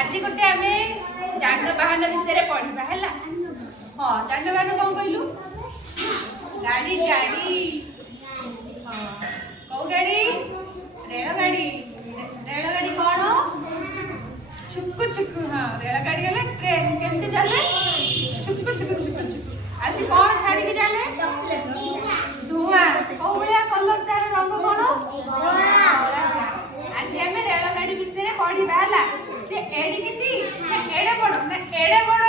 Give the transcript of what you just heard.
आज गोटे आम जानवाहन विषय पढ़ा है। हाँ जानवाहन कौन कहलु गाड़ी गाड़ी हाँ कौ गाड़ी रेलगाड़ी रेलगाड़ी कौन छुकु छुकु हाँ रेलगाड़ी है ट्रेन केमती चले छुकु छुकु छुकु छुकु आसी कौन छाड़ी के चले धुआं कौ भाया कलर तार रंग कौन आज आम रेलगाड़ी विषय पढ़ा है। से एड़ी किटी एड़े बड़ ना एड़े बड़